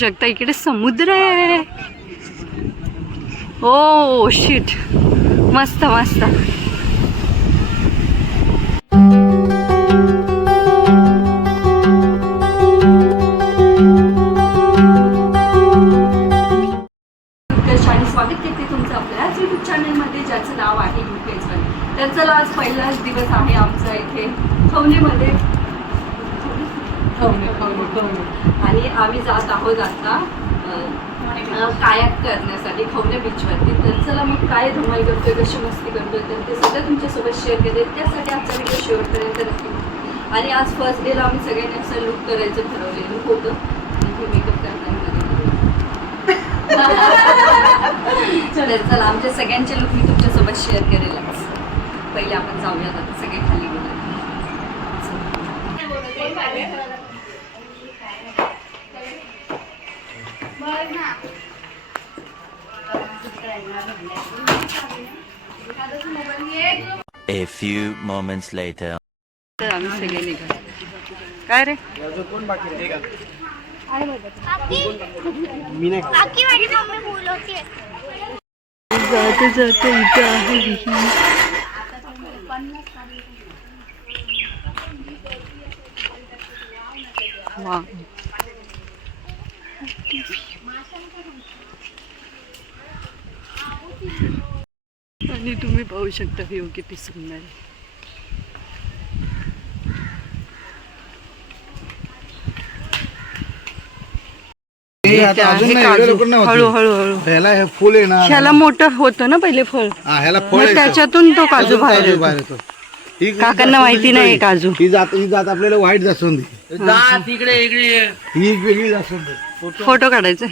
जगता इकडे समुद्र आहे. ओ शिट, मस्त मस्त. स्वागत करते तुमचं आपल्याच यूट्यूब चॅनलमध्ये, ज्याचं नाव आहे UPS1. तर चला, आज पहिलाच दिवस आहे आमचा इथे खवणेमध्ये. आणि आम्ही जात आहोत आता कायाक करण्यासाठी खवणे बीचवरती. तर चला मग काय धमाल करतोय, कशी मस्ती करतोय, तर ते सगळं तुमच्यासोबत शेअर करते. त्यासाठी आजचा व्हिडिओ शेवटपर्यंत नक्की. आणि आज फर्स्ट डेला आम्ही सगळ्यांनी असं लुक करायचं ठरवलेलं होतं. म्हणजे मेकअप करताना तर चला, आमच्या सगळ्यांचे लुक मी तुमच्यासोबत शेअर करेलच. पहिले आपण जाऊयात, आता सगळे खाली गेले. A few moments later. तर आम्ही सगळे निघालो. काय रे? जाते जाते इथे आहे विहीर. वा, आणि तुम्ही पाहू शकता व्ह्यू किती सुंदर आहे. हळूहळू फुल येणार. ह्याला मोठं होतं ना पहिले फळ, त्याच्यातून तो काजू बाहेर येतो. काकांना माहिती नाही काजू. ही जात आपल्याला व्हाईट जास्वंदी. ही वेगळी जास्वंदी. फोटो काढायचे.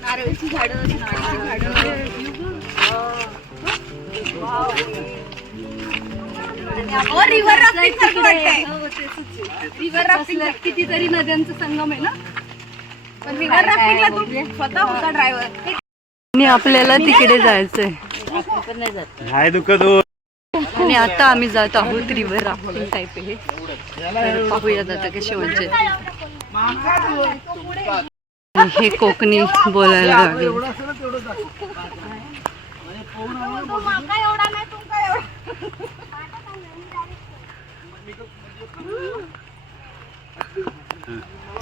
नारळाची झाडं, रिव्हर राफ्टिंग कितीतरी नद्यांचा संगम आहे ना. पण रिव्हर राफ्टिंगला तू स्वतः होता ड्रायव्हर. आणि आपल्याला तिकडे जायचंय. आणि आता आम्ही जात आहोत रिव्हर राफ्टिंग टाईप हे. पाहूयात आता कशी मजा. हे कोकणी बोलायला लागले.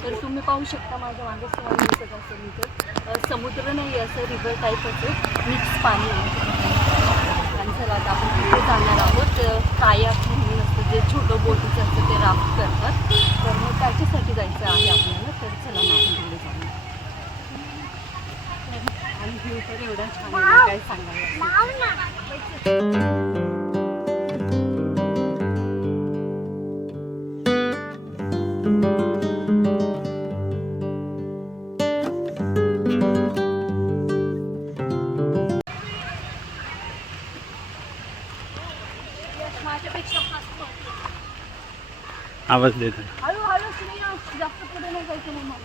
तर तुम्ही पाहू शकता माझ्या मागे समुद्र नाही, असं रिव्हर टाईपच आहे, मिक्स पाणी आहे. आणि चला आता आपण तिथे जाणार आहोत. कायाक म्हणून असतं, जे छोटं बोटीचं असतं ते राफ्ट करतात. तर मग त्याच्यासाठी जायचं आहे आपल्याला. तर चला मग आपण तिकडे जाऊया. आणि व्ह्यू तर एवढा छान आहे, काय सांगायला. आवाज देत हळूहळू जास्त पुढे नाही जायचं मग.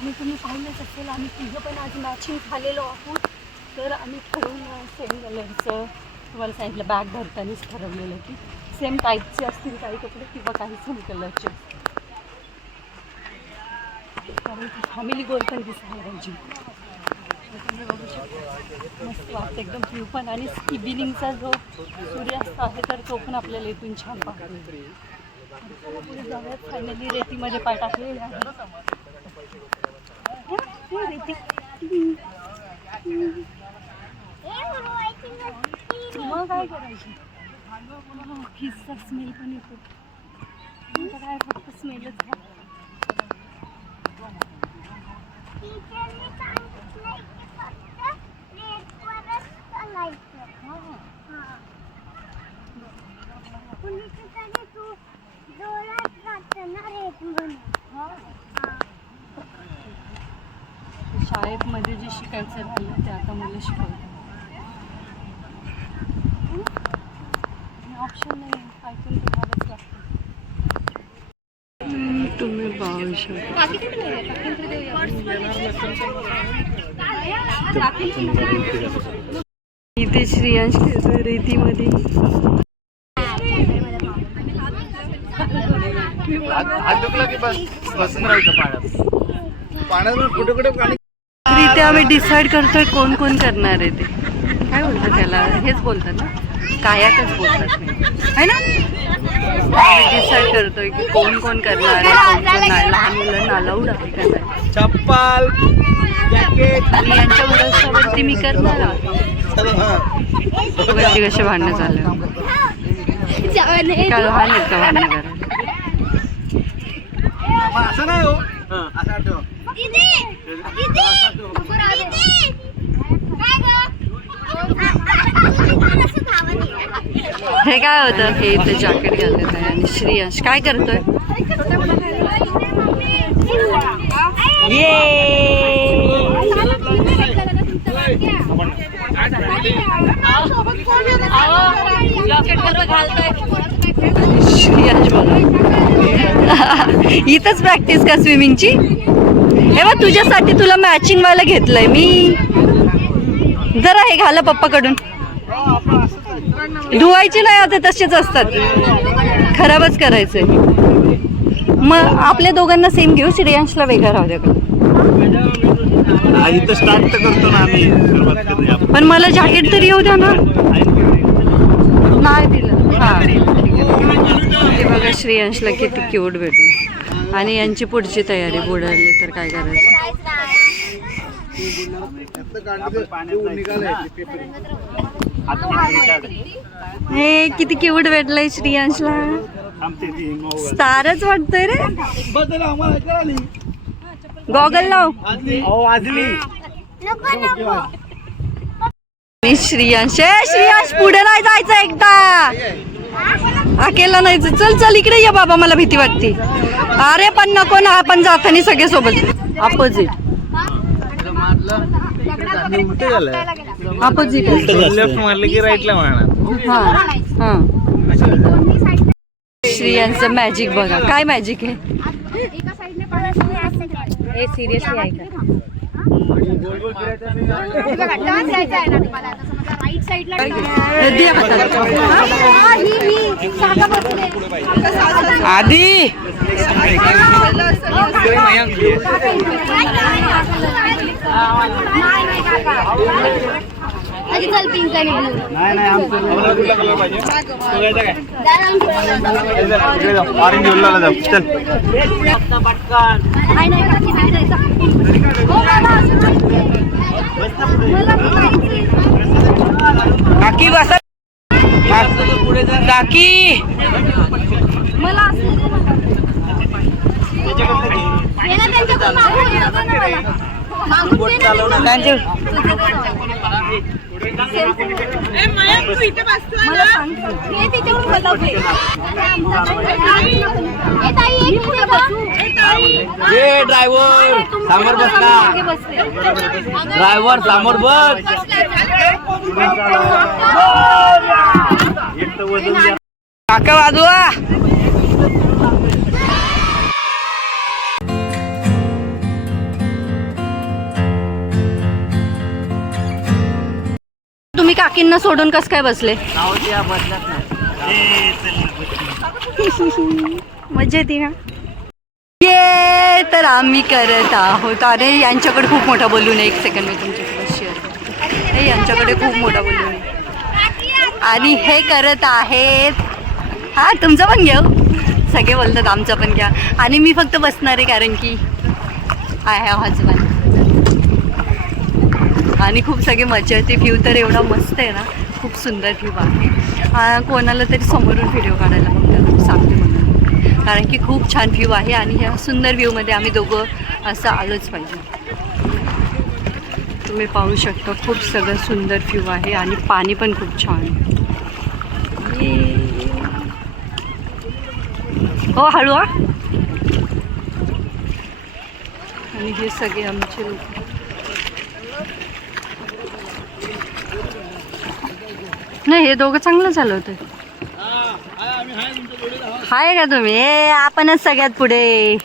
आणि तुम्ही पाहिलंच असेल, आम्ही तिघं पण आज मॅचिंग झालेलो आहोत. तर आम्ही ठरवून सेम कलरचं, तुम्हाला सांगितलं बॅग भरतानाच ठरवलेलं की सेम टाईपचे असतील काही कपडे किंवा काही सेम कलरचे. कारण फॅमिली गोल पण दिसायला पाहिजे. मस्त वाटतं एकदम व्ह्यू पण. आणि इव्हिनिंगचा जो सूर्यास्त आहे तर तो पण आपल्याला इथून छान पाहतो. पुढे जाऊयात. फायनली रेतीमध्ये पाय टाकलेले आहे. मग काय करायचं, फिशचा स्मेल पण येतो. काय फक्त स्मेलच आहे. शाळेत मध्ये जे शिकायचं राहिलं ते आता मुलं शिकवतात. ऑप्शन नाही, ऐकून तर घ्यावंच लागतं. तुम्ही पाहू शकता इथे श्रेयांश खेळतोय रेतीमध्ये. पाण्यात कुठे कुठे पाणी. इथे आम्ही डिसाईड करतोय कोण कोण करणार आहे ते. काय बोलतात त्याला, हेच बोलतात ना, कायाकच बोलतात है ना. डिसाईड करतोय की कोण कोण करणार आहे, कोण कोण नाही. लहान मुलांना अलाउड आहे का नाही. चप्पल जॅकेट आणि यांच्या मुलांवरती मी करणार आहे. वरती कसे भांडणं झाले का, लहान आहेत का भांडणं करायला. असं नाही हो, असं आठव. हे काय होतं, हे इथे जॅकेट घालत आहे. आणि श्रेयांश काय करतोय. श्रेयांश इथंच प्रॅक्टिस का स्विमिंगची. हे बघ तुझ्यासाठी तुला मॅचिंग वाला घेतलंय मी. जरा हे घाला पप्पाकडून. धुवायची नाही आता, तसेच असतात, खराबच करायचंय. मग आपल्या दोघांना सेम घेऊ, श्रेयांशला वेगळा राहू द्या. इथं स्टार्ट तर करतो ना आम्ही, सुरुवात करूया. पण मला जॅकेट तरी येऊ द्या ना. नाही दिलं. हा ते बघा श्रेयांशला किती क्यूट भेटलं. आणि यांची पुढची तयारी बुडाली तर काय करायचं. हे किती क्यूट भेटलंय श्रेयांशला. स्टारच वाटतोय रे. गॉगल लाव. श्रेयांश पुढे नाही जायचं एकदा. अकेला नाही. चल चल इकडे ये बाबा, मला भीती वाटते. अरे पण नको ना, आपण जाताना सगळे सोबत. अपोजिट अपोजिट लेफ्ट मारले की राईटला मारणार. हा हा. श्रेयांचं मॅजिक बघा, काय मॅजिक आहे. सिरियसली ऐका. आधी काकी बसा. काकी मला ड्रायव्हर समोर बसला. ड्रायव्हर समोर बस. काका वाजवा. तुम्ही काकींना सोडून कस काय बसले. मजा येते का. ये तर आम्ही करत आहोत. अरे यांच्याकडे खूप मोठा बोलून आहे. एक सेकंड मी तुमच्यासोबत शेअर करते. यांच्याकडे खूप मोठा बोलून आहे आणि हे करत आहेत. हा तुमचं पण घेऊ. सगळे बोलतात आमचं पण घ्या. आणि मी फक्त बसणार आहे कारण की आय हॅव हजबंड. आणि खूप सगळे मजा येते. व्ह्यू तर एवढा मस्त आहे ना, खूप सुंदर व्ह्यू आहे. कोणाला तरी समोरून व्हिडिओ काढायला बघतात सांगते म्हणून, कारण की खूप छान व्ह्यू आहे. आणि ह्या सुंदर व्ह्यूमध्ये आम्ही दोघं असं आलोच पाहिजे. तुम्ही पाहू शकता खूप सगळं सुंदर व्ह्यू आहे. आणि पाणी पण खूप छान आहे. हो हळू. आणि हे सगळे आमचे लोक. नाही हे दोघं चांगलं चालवतंय. हाय का तुम्ही. आपणच सगळ्यात पुढे.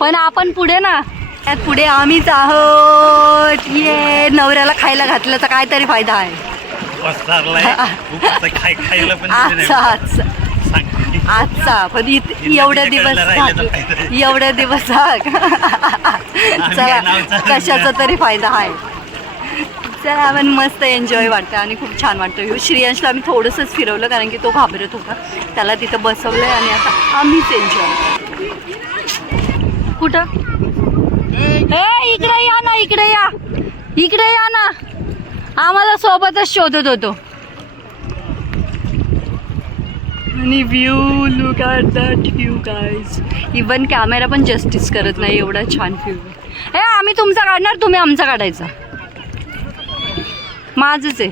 पण आपण पुढे ना, त्यात पुढे आम्हीच आहोत. ये नवऱ्याला खायला घातलं तर काहीतरी फायदा आहे. आजचा पण एवढ्या दिवस चला कशाचा तरी फायदा आहे. चला आपण मस्त एन्जॉय वाटतं आणि खूप छान वाटतं. श्रेयांशला आम्ही थोडंसंच फिरवलं कारण की तो घाबरत होता. त्याला तिथं बसवलंय आणि आता आम्हीच एन्जॉय. कुठं इकडे या ना, इकडे या ना. आम्हाला सोबतच शोधत होतो. आणि view, look at that view guys. Even camera पण जस्टिस करत नाही, एवढा छान व्ह्यू. आम्ही तुमचा काढणार, तुम्ही आमचा काढायचा. माझंच आहे.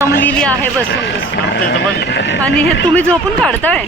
जमलेली आहे बसून. आणि हे तुम्ही झोपून काढताय.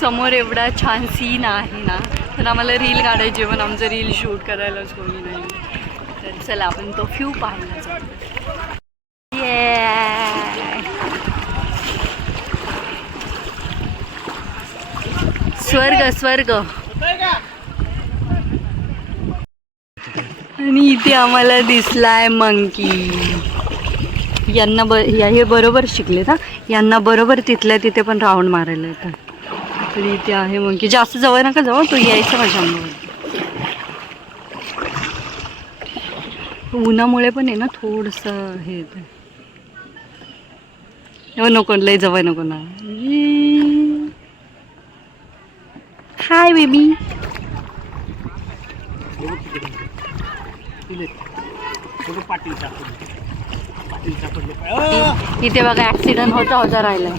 समोर एवढा छान सीन आहे ना, तर आम्हाला रील काढायची पण आमचं रील शूट करायलाच कोणी नाही. तर चला आपण तो व्ह्यू पाहायला जाऊ. स्वर्ग. आणि इथे आम्हाला दिसलाय मंकी. यांना हे बरोबर शिकले ना, यांना बरोबर तिथल्या तिथे पण राऊंड मारायला येतात. तरी इथे आहे मंकी. जास्त जवळ नका जाऊ, तो यायचा माझ्या अंगावर. उन्हामुळे पण आहे ना थोडंसं हे येतं. नको लय जवळ नको ना. Hi baby. इथे बघा ऍक्सिडेंट होता राहिला.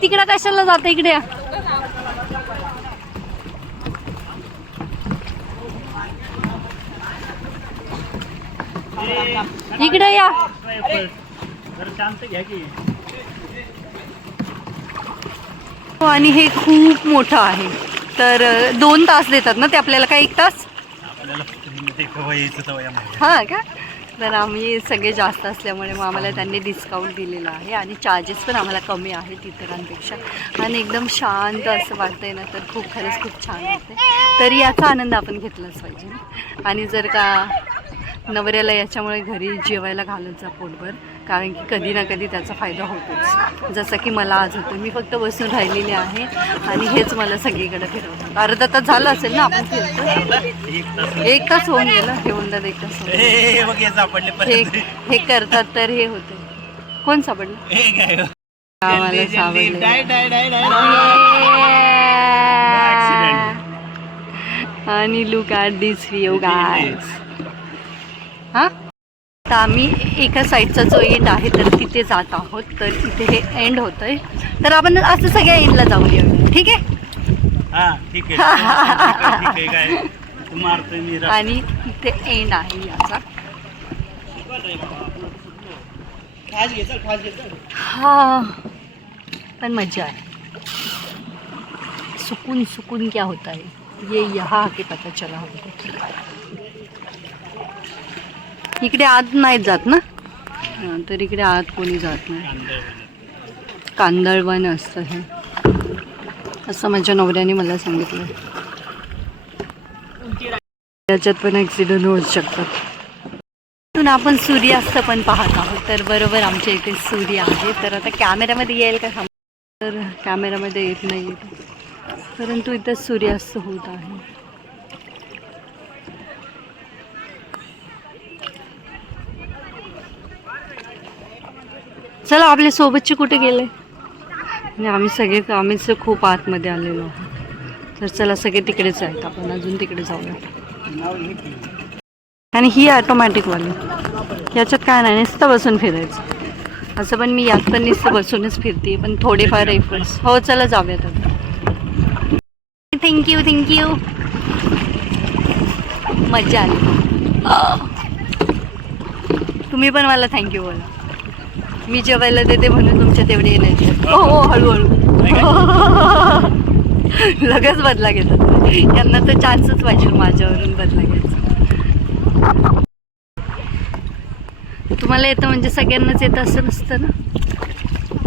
तिकडं कशाला जातं, इकडे या. इकडे या. आणि हे खूप मोठं आहे. तर 2 तास देतात ना ते आपल्याला, काय 1 तास? हा का. तर आम्ही सगळे जास्त असल्यामुळे मग आम्हाला त्यांनी डिस्काउंट दिलेला आहे आणि चार्जेस पण आम्हाला कमी आहेत इतरांपेक्षा. आणि एकदम शांत असं वाटतंय ना, तर खरंच खूप छान वाटते. तरी याचा आनंद आपण घेतलाच पाहिजे. आणि जर का नवऱ्याला याच्यामुळे घरी जेवायला घालत जा पोटभर, कारण की कधी ना कधी त्याचा फायदा होतोच. जसं की मला आज होतो. मी फक्त बसून राहिलेली आहे आणि हेच मला सगळीकडे फिरवतात. अर्धा तास झाला असेल ना आपण फिरतो. 1 तास होऊन गेला. हे म्हणतात 1 तास हे करतात तर हे होते. कोण सापडलं? आम्हाला सापडलं. आणि look at this view guys. हां, तर आम्ही एका साईडचा जो एंड आहे तर तिथे जात आहोत. तर इथे हे एंड होतं आहे. तर आपण असं सगळ्या एंडला जाऊया. ठीक आहे. आणि इथे एंड आहे याचा. हा पण मजा आहे. सुकून क्या होता है ये यहाँ आके पता चला हमको. इकडे आत नाही जात ना. तर इकडे आत कोणी जात नाही. कांदळवन असतं हे, असं माझ्या नवऱ्याने मला सांगितलं. त्याच्यात पण ॲक्सिडेंट होऊ शकतात. आपण सूर्यास्त पण पाहत आहोत. तर बरोबर आमच्या इथे सूर्य आहे. तर आता कॅमेऱ्यामध्ये येईल का सांग. तर कॅमेऱ्यामध्ये येत नाही, परंतु इथं सूर्यास्त होत आहे. चला आपल्या सोबतचे कुठे गेले. आणि आम्हीच खूप आतमध्ये आलेलो आहोत. तर चला सगळे तिकडेच आहेत. आपण अजून तिकडे जाऊया. आणि ही ऑटोमॅटिकवाली, याच्यात काय नाही, नुसतं बसून फिरायचं. असं पण मी यात पण नुसतं बसूनच फिरते, पण थोडेफार एफर्ट्स. हो चला जाऊयात आता. थँक्यू. मजा आली. तुम्ही पण मला थँक्यू बोला. मी जेवायला देते म्हणून तुमच्या तेवढे एनर्जी. हो हळूहळू. लगेच बदला घेतात. यांना तर चान्सच पाहिजे माझ्यावरून बदला घ्यायचा. तुम्हाला येतं म्हणजे सगळ्यांनाच येतं असं नसतं ना.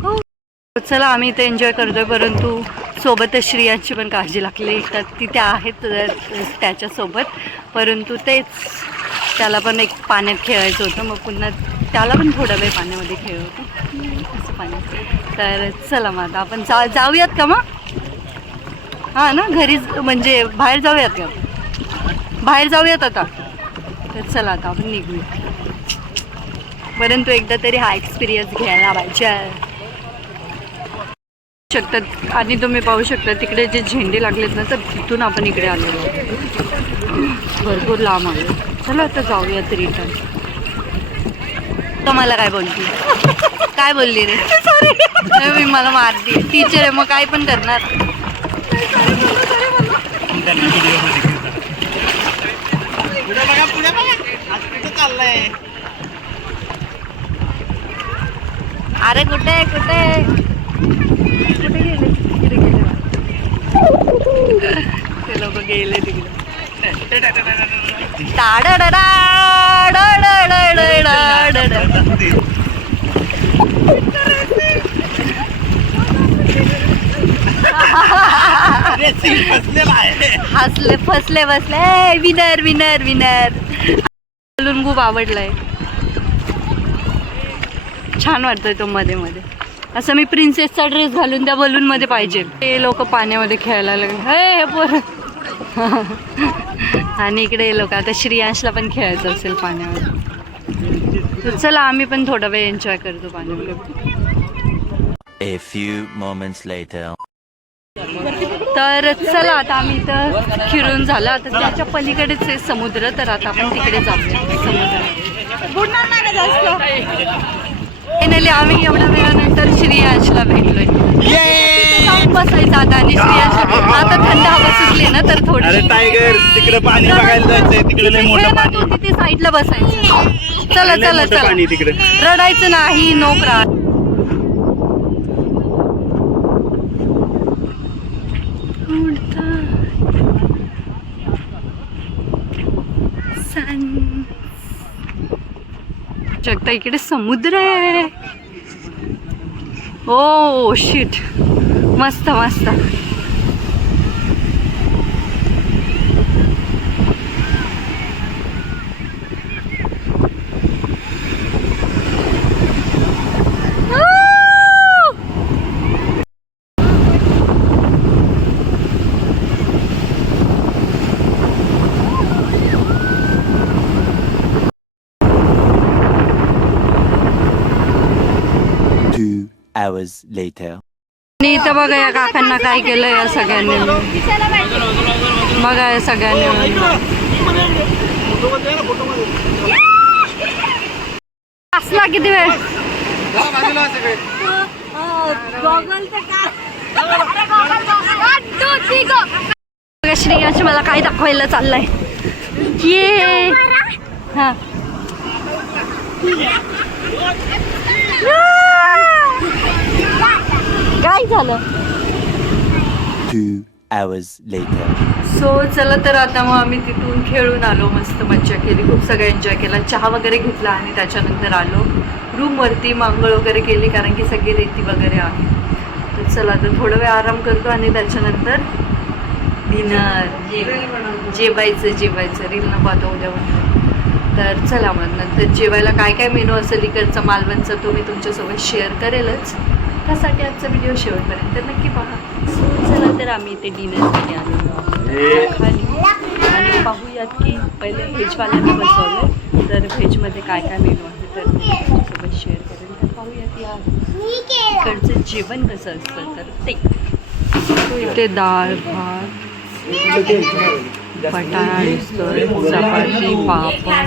हो चला आम्ही इथे एन्जॉय करतोय, परंतु सोबतच श्रियांची पण काळजी लागली. तर तिथे आहेत त्याच्यासोबत, परंतु तेच त्याला पण एक पाण्यात खेळायचं होतं. मग पुन्हा त्याला पण थोडा वेळ पाण्यामध्ये खेळ होतं असं पाण्यात. तर चला मग आता आपण जाऊयात का मग? हां ना, घरी म्हणजे बाहेर जाऊयात का? बाहेर जाऊयात आता. तर चला आता आपण निघूया, परंतु एकदा तरी हा एक्सपिरियन्स घ्यायला पाहिजे शकतात. आणि तुम्ही पाहू शकता तिकडे जे झेंडे लागलेत ना, तर तिथून आपण इकडे आलेलो आहोत. भरपूर लांब आलो. चला आता जाऊयात रिटर्न. तुम्हाला काय बोलली? काय बोलली रे? मी मला मारते. टीचर आहे मग काय पण करणार. अरे कुठे गेले? ते लोक गेले तिकडे. हसले फसले बसले. विनर. बलून खूप आवडलाय. छान वाटतोय तो मध्ये असं. मी प्रिन्सेसचा ड्रेस घालून त्या बलून मध्ये पाहिजे. ते लोक पाण्यामध्ये खेळायला लागले. हे पोर. आणि इकडे हे लोक आता श्रियांशला पण खेळायचं असेल पाण्यामध्ये. तर चला आम्ही पण थोडा वेळ एन्जॉय करतो पाण्यामध्ये. A few moments later. तर चला आता आम्ही इथं फिरून झालं. आता त्याच्या पलीकडेच आहे समुद्र, तर आता आपण तिकडे जाऊया समुद्र. फायनली आम्ही एवढ्या वेळानंतर श्रियांशला भेटलोय. जाऊन बसायचं आता. आणि श्रियांश आता थंड हवा सुटली ना, तर थोडी टायगर तिकडे पाणी बघायला जायचंय. तिकडे लय मोठं पाणी. तिथे साईडला बसायचं. चला पाणी तिकडे. रडायचं नाही. नोकरा जगता इकडे समुद्र आहे. Oh shit. मस्त Hours later. आणि इथं बघा या काकांना काय केलं या सगळ्यांनी. बघा या सगळ्यांनी असला किती वेळ. श्रेयाशी मला काय दाखवायला चाललंय. ये हा काय झालं. 2 hours later. सो चला तर आता मग आम्ही तिथून खेळून आलो. मस्त मज्जा केली. खूप सगळं एन्जॉय केला. चहा वगैरे घेतला आणि त्याच्यानंतर आलो रूमवरती. आंघोळ वगैरे केली कारण की सगळी रेती वगैरे आहे. तर चला तर थोडा वेळ आराम करतो आणि त्याच्यानंतर डिनर जेवायचं. रील न पाहतो उद्या. तर चला मग नंतर जेवायला काय काय मेनू असेल इकडचा मालवणचा तो मी तुमच्यासोबत शेअर करेलच. त्यासाठी आजचा व्हिडिओ शेवटपर्यंत नक्की पहा. चला तर आम्ही इथे डिनरसाठी आलेलो आहोत खाली. आणि पाहूयात की पहिले व्हेजवाल्यांना बसवलं तर व्हेजमध्ये काय काय मेनू आहे तर मी तुमच्यासोबत शेअर करेन. तर पाहूयात या इकडचं जेवण कसं असतं तर ते. इथे डाळ भात बटाणा चपाती पापड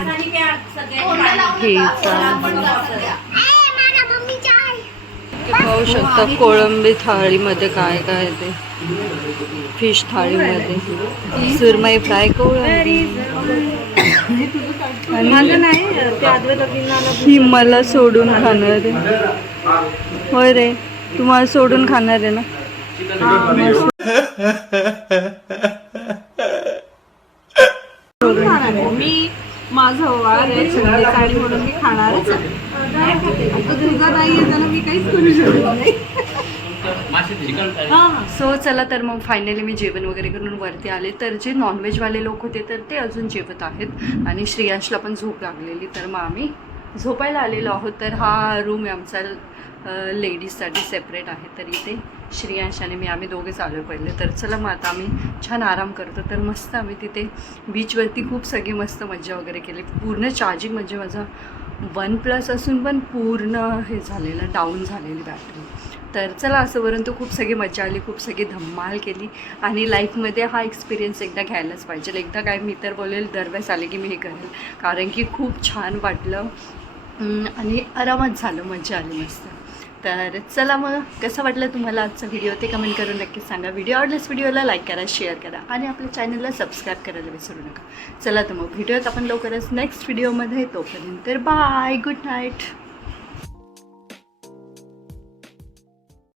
ठेचा पाहू शकता कोळंबी थाळीमध्ये काय काय ते फिश थाळीमध्ये सुरमई फ्राय कोळंबी ही मला सोडून खाणार आहे. होय रे तुम्हाला सोडून खाणार आहे ना. मी माझं वाळ साडी म्हणून मी खाणारच. आता तुझा नाही येताना मी काहीच करू शकत नाही. सो चला तर मग फायनली मी जेवण वगैरे करून वरती आले. तर जे नॉनव्हेजवाले लोक होते तर ते अजून जेवत आहेत आणि श्रेयांशला पण झोप लागलेली. तर मग आम्ही झोपायला आलेलो आहोत. तर हा रूम आहे आमचा लेडीजसाठी सेपरेट आहे. तर इथे श्रेयांश आणि मी आम्ही दोघेच आलो पहिले. तर चला मग आता आम्ही छान आराम करतो. तर मस्त आम्ही तिथे बीचवरती खूप सगळी मस्त मजा वगैरे केली. पूर्ण चार्जिंग म्हणजे माझा 1+ असून पण पूर्ण हे झालेलं डाऊन झालेली बॅटरी. तर चला असं परंतु खूप सगळी मजा आली, खूप सगळी धम्माल केली आणि लाईफमध्ये हा एक्सपिरियन्स एकदा घ्यायलाच पाहिजे. एकदा काय मी तर बोलेल दरवेळेस आले की मी हे करेल, कारण की खूप छान वाटलं आणि आरामात झालं, मजा आली मस्त. तर चला मग कसं वाटलं तुम्हाला आजचा व्हिडिओ ते कमेंट करून नक्कीच सांगा. व्हिडिओ आवडल्यास व्हिडिओला लाईक करा, शेअर करा आणि आपल्या चॅनलला सबस्क्राईब करायला विसरू नका. चला तर मग व्हिडिओत आपण लवकरच नेक्स्ट व्हिडिओमध्ये. तोपर्यंत बाय, गुड नाईट.